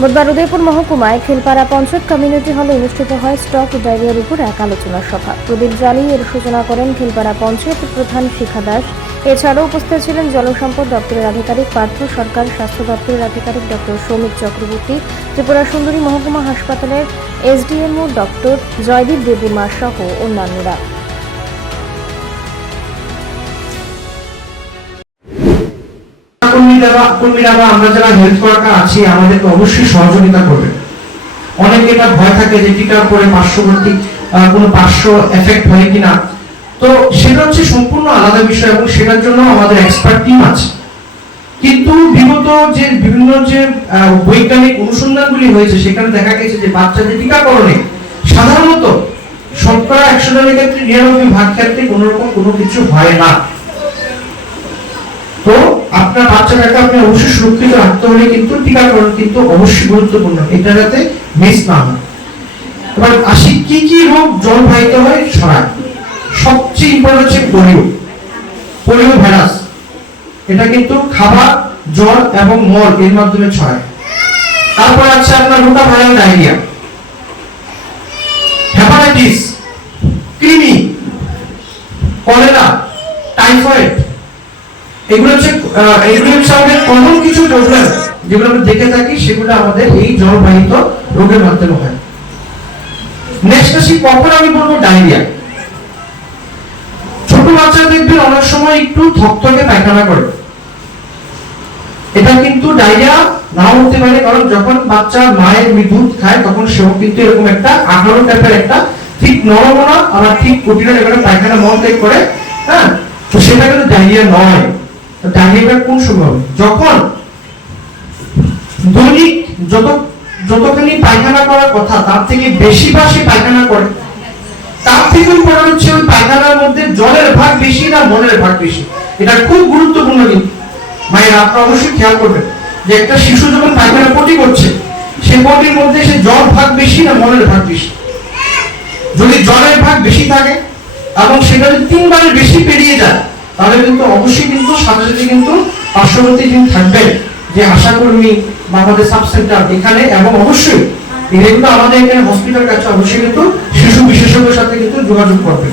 বুধবার উদয়পুর মহকুমায় খেলপাড়া পঞ্চায়েত কমিউনিটি হলে অনুষ্ঠিত হয় স্টক ডায়রিয়ার উপর এক আলোচনা সভা। প্রদীপ জালি এর সূচনা করেন খেলপাড়া পঞ্চায়েত প্রধান শিখা দাস। এছাড়াও উপস্থিত ছিলেন জলসম্পদ দপ্তরের আধিকারিক পার্থ সরকার, স্বাস্থ্য দপ্তরের আধিকারিক ডক্টর সৌমিক চক্রবর্তী, ত্রিপুরা সুন্দরী মহকুমা হাসপাতালের এসডিএমও ডক্টর জয়দীপ দেববর্মা সহ অন্যান্যরা। কর্মীরা কর্মীরা আমরা যারা হেলথ ওয়ার্কার আছি, আমাদেরকে অবশ্যই সহযোগিতা করবে। অনেকে এটা ভয় থাকে যে পরে পার্শ্ববর্তী কোনো পার্শ্ব এফেক্ট হয় কিনা। তো সেটা হচ্ছে সম্পূর্ণ আলাদা বিষয় এবং সেটার জন্য আমাদের এক্সপার্ট টিম আছে। কিন্তু বিগত যে বিভিন্ন যে বৈজ্ঞানিক অনুসন্ধানগুলি হয়েছে, সেখানে দেখা গেছে যে বাচ্চাদের টিকাকরণে সাধারণত শতকরা একশো জনের ক্ষেত্রে নিরানব্বই ভাগ ক্ষেত্রে কোনো রকম কোনো কিছু হয় না। আপনার বাচ্চাটাকে আপনি অবশ্যই সুরক্ষিত রাখতে হলে কিন্তু টিকাকরণ কিন্তু অবশ্যই গুরুত্বপূর্ণ। এটা যাতে মিস না হয়। এবার আসি, কি কি রোগ জল জলবাহিত হয়? ছড়ায়। সবচেয়ে ইম্পর্টেন্ট হচ্ছে পোলিও পোলিও ভাইরাস এটা কিন্তু খাবার, জল এবং মল এর মাধ্যমে ছড়ায়। তারপর আছে আপনার রোটা ভাইরাল ডায়রিয়া। হেপাটাইটিস কৃমি, কলেরা টাইফয়েড এগুলো হচ্ছে কমন কিছু প্রবলেম যেগুলো আমরা দেখে থাকি, সেগুলো আমাদের এই রোগের মাধ্যমে হয়। নেক্সট আসি, কখন আমি বলব ডায়রিয়া ছোট দেখবেন অনেক সময় একটু থকথকে পায়খানা করে। এটা কিন্তু ডায়রিয়া নাও হতে পারে, কারণ যখন বাচ্চা মায়ের দুধ খায়, তখন সেও কিন্তু এরকম একটা আঠারো টাইপের একটা ঠিক নরম না আবার ঠিক কঠিন এখানে পায়খানা ত্যাগ করে হ্যাঁ? তো সেটা কিন্তু ডায়রিয়া নয়। তো কোন সময় হবে? যখন দৈনিক যত যতখানি পায়খানা করার কথা, তার থেকে বেশি সে পায়খানা করে, তার থেকে ইম্পর্টেন্ট হচ্ছে ওই পায়খানার মধ্যে জলের ভাগ বেশি না মনের ভাগ বেশি। এটা খুব গুরুত্বপূর্ণ কিন্তু। মায়ের, আপনারা অবশ্যই খেয়াল করবেন যে একটা শিশু যখন পায়খানা পটি করছে, সে পটির মধ্যে সে জল ভাগ বেশি না মনের ভাগ বেশি। যদি জলের ভাগ বেশি থাকে এবং সেটা যদি তিনবারের বেশি পেরিয়ে যায় তাহলে কিন্তু অবশ্যই কিন্তু সাথে সাথে কিন্তু পার্শ্ববর্তী যিনি থাকবেন যে আশাকর্মী বা আমাদের সাব সেন্টার এখানে এবং অবশ্যই কিন্তু আমাদের এখানে হসপিটাল কাছে অবশ্যই কিন্তু শিশু বিশেষজ্ঞের সাথে কিন্তু যোগাযোগ করবেন